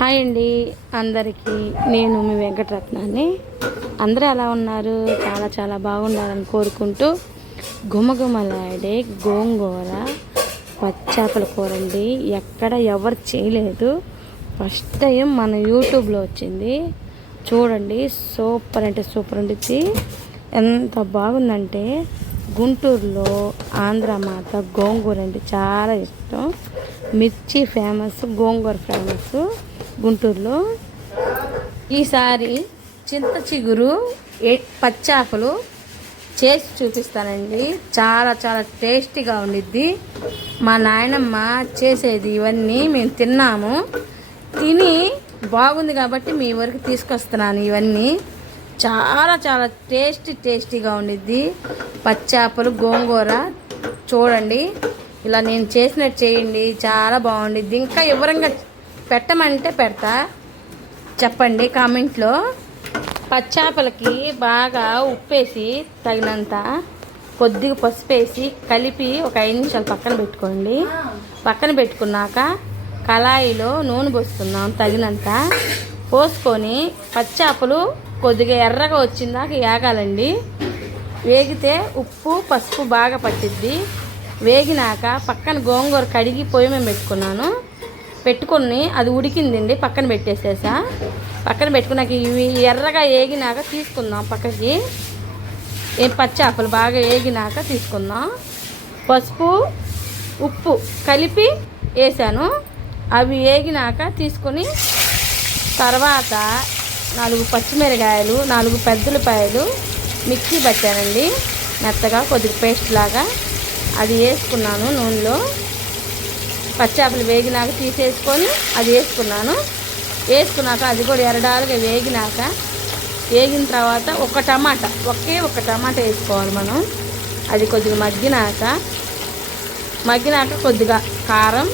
Hi అండి అందరికీ. నేను మీ వెంకటరత్నాన్ని. అందరూ ఎలా ఉన్నారు? చాలా చాలా బాగుండాలని కోరుకుంటూ గుమగుమలాడే గోంగూర పచ్చాపల కూర అండి. ఎక్కడ ఎవరు చేయలేదు, ఫస్ట్ టైం మన యూట్యూబ్లో వచ్చింది. చూడండి, సూపర్ అంటే సూపర్ ఉండిద్ది. ఎంత బాగుందంటే గుంటూరులో ఆంధ్ర మాత గోంగూర అంటే చాలా ఇష్టం. మిర్చి ఫేమస్, గోంగూర ఫేమస్ గుంటూరులో. ఈసారి చింత చిగురు పచ్చాపలు చేసి చూపిస్తానండి. చాలా చాలా టేస్టీగా ఉండిద్ది. మా నాయనమ్మ చేసేది ఇవన్నీ మేము తిన్నాము. తిని బాగుంది కాబట్టి మీ వరకు తీసుకొస్తున్నాను. ఇవన్నీ చాలా చాలా టేస్టీగా ఉండిద్ది. పచ్చాపలు గోంగూర చూడండి, ఇలా నేను చేసినట్టు చేయండి, చాలా బాగుండిద్ది. ఇంకా వివరంగా పెట్టమంటే పెడతా, చెప్పండి కామెంట్లో. పచ్చాపలకి బాగా ఉప్పేసి తగినంత, కొద్దిగా పసుపు వేసి కలిపి ఒక 5 నిమిషాలు పక్కన పెట్టుకోండి. పక్కన పెట్టుకున్నాక కళాయిలో నూనె పోసుకుందాం తగినంత. పోసుకొని పచ్చాపలు కొద్దిగా ఎర్రగా వచ్చిందాక వేగాలండి. వేగితే ఉప్పు పసుపు బాగా పట్టిద్ది. వేగినాక పక్కన గోంగూర కడిగి పొయ్యి మీద పెట్టుకుని అది ఉడికిందండి, పక్కన పెట్టేసేసా. పక్కన పెట్టుకున్నాక ఇవి ఎర్రగా వేగినాక తీసుకుందాం పక్కకి. పచ్చాపలు బాగా వేగినాక తీసుకుందాం. పసుపు ఉప్పు కలిపి వేసాను. అవి వేగినాక తీసుకొని తర్వాత 4 పచ్చిమిరకాయలు, 4 పెద్దలపాయలు మిక్సీ పట్టానండి మెత్తగా, కొద్దిగా పేస్ట్ లాగా. అది వేసుకున్నాను నూనెలో. పచ్చాపలు వేగినాక తీసేసుకొని అది వేసుకున్నాక అది కూడా ఎర్రడాలుగా వేగిన తర్వాత ఒక టమాటా వేసుకోవాలి మనం. అది కొద్దిగా మగ్గినాక కొద్దిగా కారం,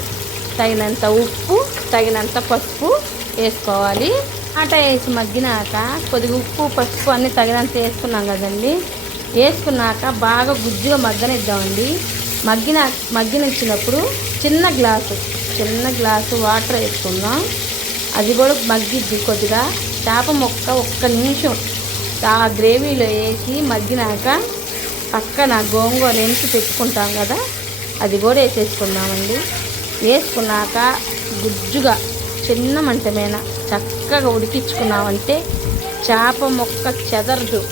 తగినంత ఉప్పు, తగినంత పసుపు వేసుకోవాలి. టమాటా వేసి మగ్గినాక కొద్దిగా ఉప్పు పసుపు అన్నీ తగినంత వేసుకున్నాం కదండి. వేసుకున్నాక బాగా గుజ్జుగా మగ్గనిద్దామండి. మగ్గినచ్చినప్పుడు చిన్న గ్లాసు వాటర్ వేసుకుందాం. అది కూడా మగ్గిద్ది. కొద్దిగా చేప ముక్క 1 నిమిషం ఆ గ్రేవీలో వేసి మగ్గినాక పక్కన గోంగూర ఎంచి పెట్టుకుంటాం కదా, అది కూడా వేసేసుకుందామండి. వేసుకున్నాక గుజ్జుగా చిన్న మంట మీద చక్కగా ఉడికించుకున్నామంటే చేప ముక్క చెదరదు,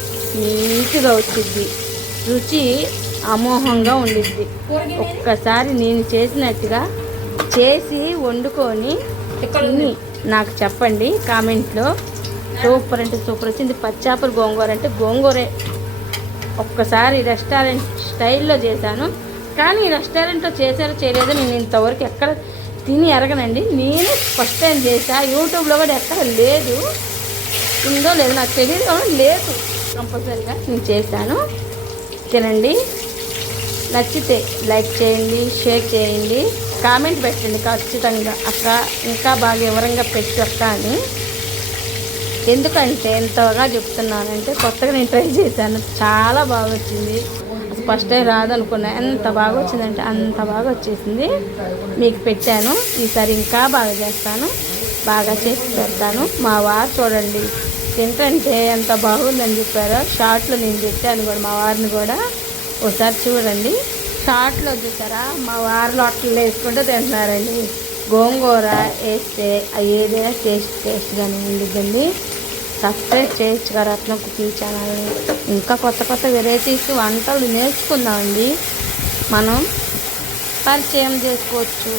నీట్గా వచ్చిద్ది. రుచి అమోఘంగా ఉండిద్ది. ఒక్కసారి నేను చేసినట్టుగా చేసి వండుకొని తిని నాకు చెప్పండి కామెంట్లో. సూపర్ అంటే సూపర్ వచ్చింది. పచ్చాపలు గోంగూర అంటే గోంగూరే. ఒక్కసారి రెస్టారెంట్ స్టైల్లో చేశాను, కానీ రెస్టారెంట్లో చేశారో చేయలేదో నేను ఇంతవరకు ఎక్కడ తిని ఎరగనండి. నేను ఫస్ట్ టైం చేశా. యూట్యూబ్లో కూడా ఎక్కడ లేదు, ఉందో లేదో నాకు తెలియదు, లేదు. కంపల్సరీగా నేను చేశాను. తినండి. నచ్చితే లైక్ చేయండి, షేర్ చేయండి, కామెంట్ పెట్టండి ఖచ్చితంగా. అక్క ఇంకా బాగా వివరంగా పెట్టక్క అని. ఎందుకంటే ఎంతగా చెప్తున్నానంటే కొత్తగా నేను ట్రై చేశాను, చాలా బాగా వచ్చింది. ఫస్ట్ టైం రాదనుకున్నా, ఎంత బాగా వచ్చిందంటే అంత బాగా వచ్చేసింది. మీకు పెట్టాను. ఈసారి ఇంకా బాగా చేస్తాను, బాగా చేసి పెడతాను. మా వారు చూడండి తింటంటే ఎంత బాగుందని చెప్పారో. షార్ట్లో నేను పెట్టాను కూడా మా వారిని కూడా, ఒకసారి చూడండి. షార్ట్లో చూసారా మా వారు లొట్టలు వేసుకుంటూ తింటున్నారండి. గోంగూర వేస్తే ఏదైనా టేస్ట్గానే ఉండిద్దండి. సబ్స్క్రైబ్ చేయొచ్చు కదా రత్న కుకింగ్ ఛానల్ని. ఇంకా కొత్త వెరైటీస్ వంటలు నేర్చుకుందామండి, మనం పరిచయం చేసుకోవచ్చు.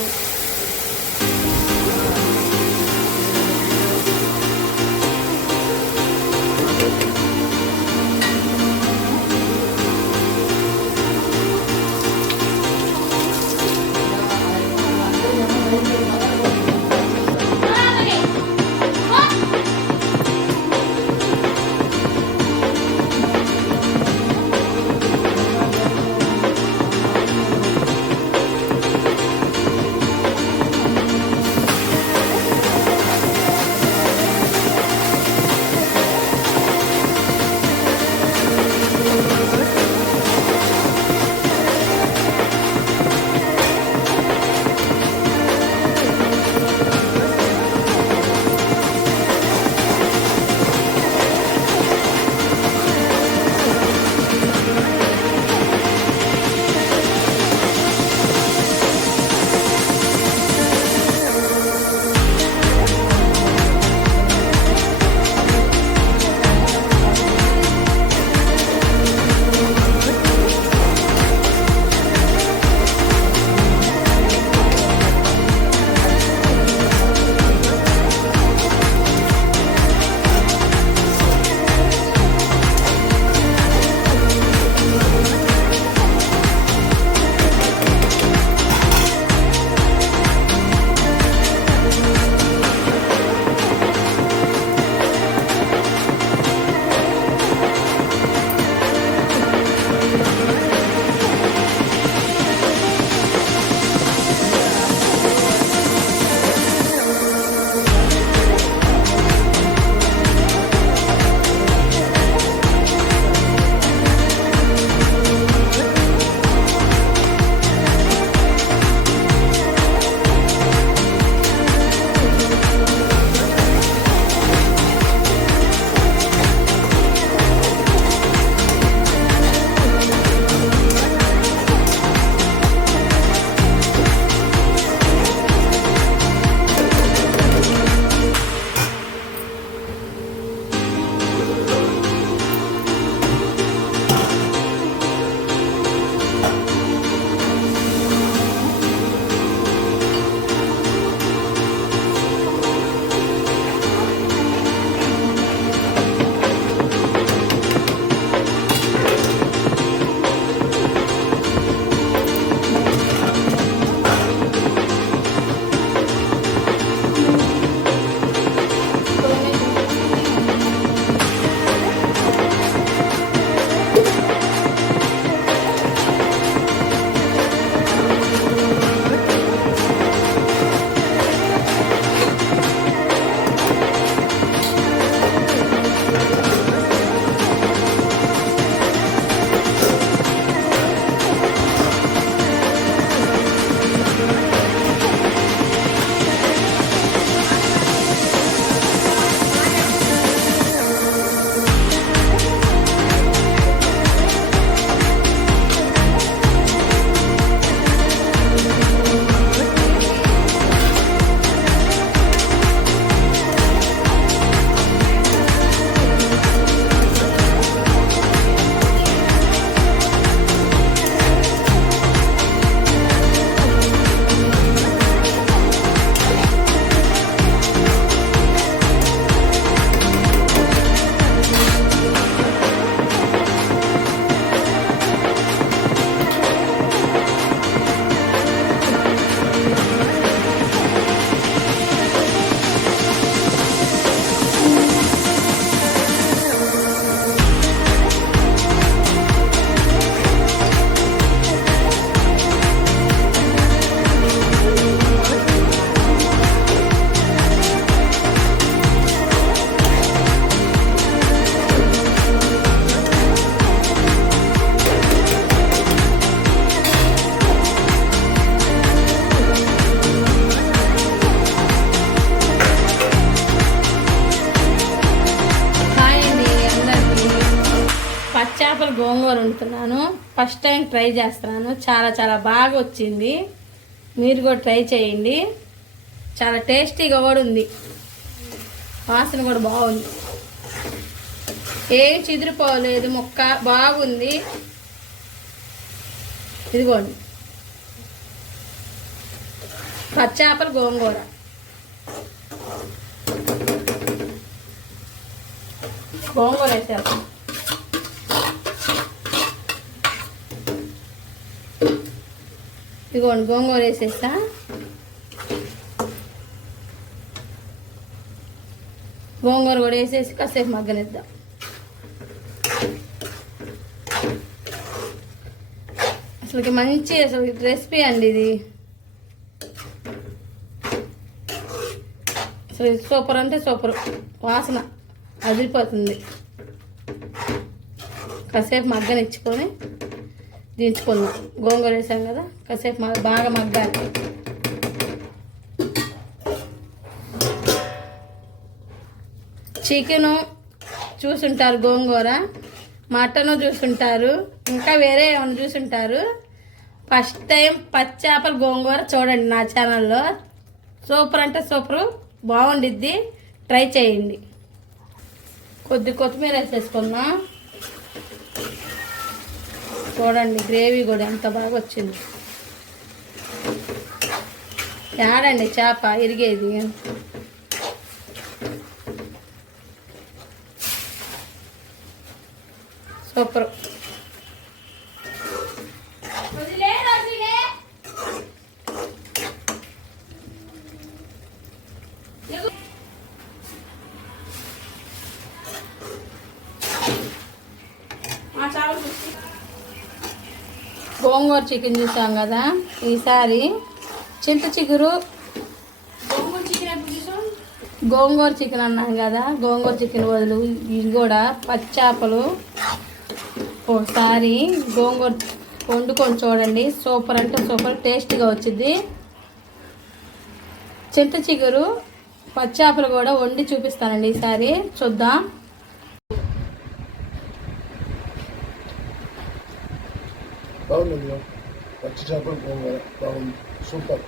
గోంగూర వండుతున్నాను. ఫస్ట్ టైం ట్రై చేస్తున్నాను. చాలా చాలా బాగా వచ్చింది. మీరు కూడా ట్రై చేయండి. చాలా టేస్టీగా కూడా ఉంది. వాసన కూడా బాగుంది. ఏం చిదిరిపోలేదు. ముక్క బాగుంది. ఇదిగోండి పచ్చాపల గోంగూర. గోంగూర వేసేస్తాం. ఇదిగోండి గోంగూర వేసేస్తా. గోంగూర కూడా వేసేసి కాసేపు మగ్గనిద్దాం. అసలుకి మంచి అసలు రెసిపీ అండి ఇది. అసలు సూపర్ అంటే సూపర్. వాసన అదిరిపోతుంది. కాసేపు మగ్గనిచ్చుకొని దించుకుందాం. గోంగూర వేసాం కదా, కాసేపు బాగా మగ్గాలి. చికెను చూసుంటారు, గోంగూర, మటను చూసుంటారు, ఇంకా వేరే ఏమైనా చూసుంటారు. ఫస్ట్ టైం పచ్చాపల గోంగూర చూడండి నా ఛానల్లో. సూపర్ అంటే సూపరు, బాగుండిద్ది. ట్రై చేయండి. కొద్ది కొత్తిమీర వేసేసుకున్నాం. చూడండి గ్రేవీ కూడా ఎంత బాగా వచ్చింది. యాడండి చేప ఇరిగేది. సూపర్. గోంగూర చికెన్ చూసాం కదా, ఈసారి చింత చిగురు గోంగూర చికెన్ అన్నాం కదా, గోంగూర చికెన్ బదులు ఇవి కూడా పచ్చాపలు ఒకసారి గోంగూర వండుకొని చూడండి. సూపర్ అంటే సూపర్ టేస్టీగా వచ్చింది. చింత చిగురు పచ్చాపలు కూడా వండి చూపిస్తానండి ఈసారి. చూద్దాం. బాగుంది. పచ్చి చేపలు బాగుంది. సూపర్.